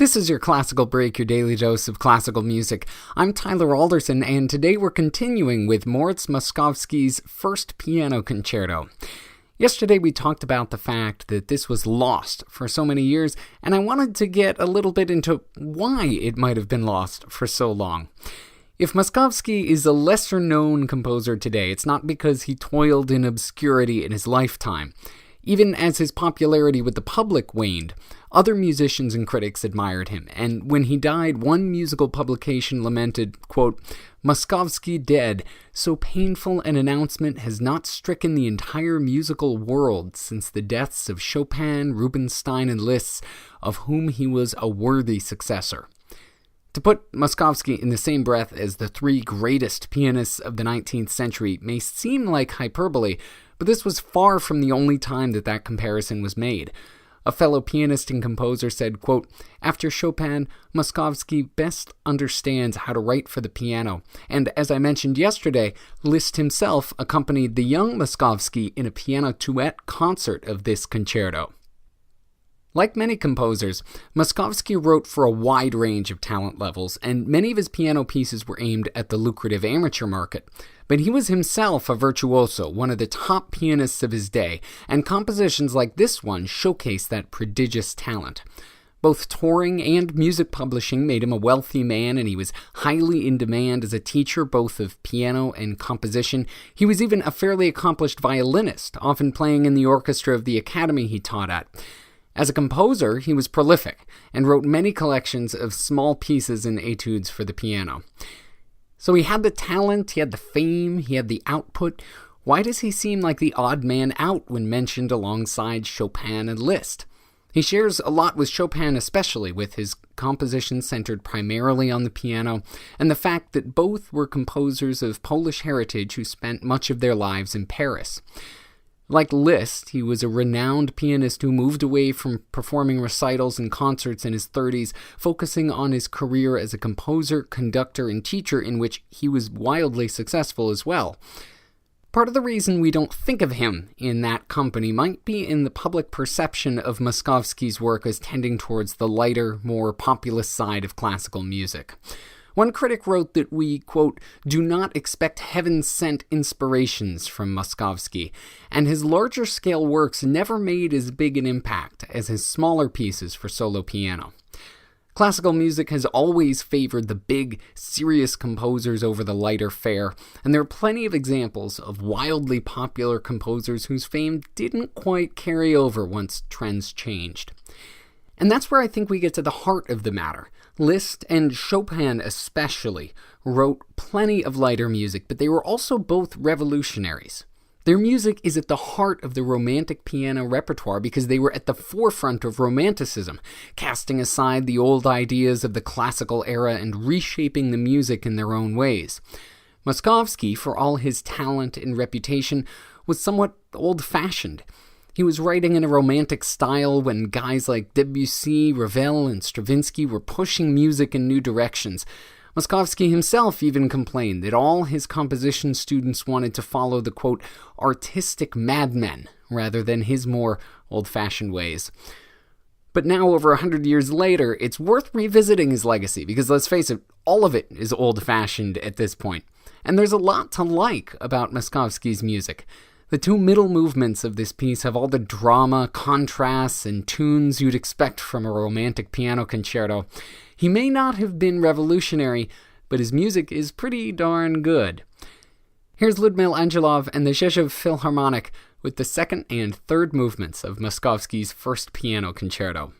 This is your Classical Break, your daily dose of classical music. I'm Tyler Alderson, and today we're continuing with Moszkowski's first piano concerto. Yesterday we talked about the fact that this was lost for so many years, and I wanted to get a little bit into why it might have been lost for so long. If Moszkowski is a lesser-known composer today, it's not because he toiled in obscurity in his lifetime. Even as his popularity with the public waned, other musicians and critics admired him, and when he died, one musical publication lamented, quote, "Moszkowski dead, so painful an announcement has not stricken the entire musical world since the deaths of Chopin, Rubinstein, and Liszt, of whom he was a worthy successor." To put Moszkowski in the same breath as the three greatest pianists of the 19th century may seem like hyperbole, but this was far from the only time that comparison was made. A fellow pianist and composer said, quote, "After Chopin, Moszkowski best understands how to write for the piano, and as I mentioned yesterday, Liszt himself accompanied the young Moszkowski in a piano duet concert of this concerto." Like many composers, Moszkowski wrote for a wide range of talent levels, and many of his piano pieces were aimed at the lucrative amateur market. But he was himself a virtuoso, one of the top pianists of his day, and compositions like this one showcase that prodigious talent. Both touring and music publishing made him a wealthy man, and he was highly in demand as a teacher both of piano and composition. He was even a fairly accomplished violinist, often playing in the orchestra of the academy he taught at. As a composer, he was prolific and wrote many collections of small pieces and etudes for the piano. So he had the talent, he had the fame, he had the output. Why does he seem like the odd man out when mentioned alongside Chopin and Liszt? He shares a lot with Chopin, especially with his compositions centered primarily on the piano, and the fact that both were composers of Polish heritage who spent much of their lives in Paris. Like Liszt, he was a renowned pianist who moved away from performing recitals and concerts in his 30s, focusing on his career as a composer, conductor, and teacher, in which he was wildly successful as well. Part of the reason we don't think of him in that company might be in the public perception of Moszkowski's work as tending towards the lighter, more populist side of classical music. One critic wrote that we, quote, "do not expect heaven-sent inspirations from Moszkowski, and his larger-scale works never made as big an impact as his smaller pieces for solo piano." Classical music has always favored the big, serious composers over the lighter fare, and there are plenty of examples of wildly popular composers whose fame didn't quite carry over once trends changed. And that's where I think we get to the heart of the matter. Liszt and Chopin especially wrote plenty of lighter music, but they were also both revolutionaries. Their music is at the heart of the Romantic piano repertoire because they were at the forefront of Romanticism, casting aside the old ideas of the classical era and reshaping the music in their own ways. Moszkowski, for all his talent and reputation, was somewhat old-fashioned. He was writing in a Romantic style when guys like Debussy, Ravel, and Stravinsky were pushing music in new directions. Moszkowski himself even complained that all his composition students wanted to follow the, quote, "artistic madmen," rather than his more old-fashioned ways. But now, over 100 years later, it's worth revisiting his legacy, because let's face it, all of it is old-fashioned at this point. And there's a lot to like about Moszkowski's music. The two middle movements of this piece have all the drama, contrasts, and tunes you'd expect from a Romantic piano concerto. He may not have been revolutionary, but his music is pretty darn good. Here's Lyudmila Angelov and the Rzeszów Philharmonic with the second and third movements of Moszkowski's first piano concerto.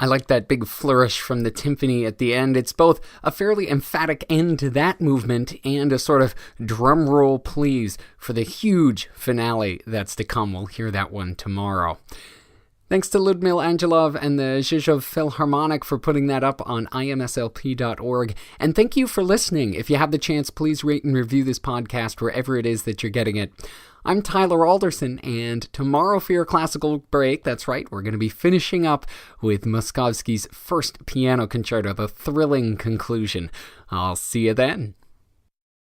I like that big flourish from the timpani at the end. It's both a fairly emphatic end to that movement and a sort of drum roll please for the huge finale that's to come. We'll hear that one tomorrow. Thanks to Ludmil Angelov and the Zhizhov Philharmonic for putting that up on imslp.org. And thank you for listening. If you have the chance, please rate and review this podcast wherever it is that you're getting it. I'm Tyler Alderson, and tomorrow for your classical break, that's right, we're going to be finishing up with Moszkowski's first piano concerto, the thrilling conclusion. I'll see you then.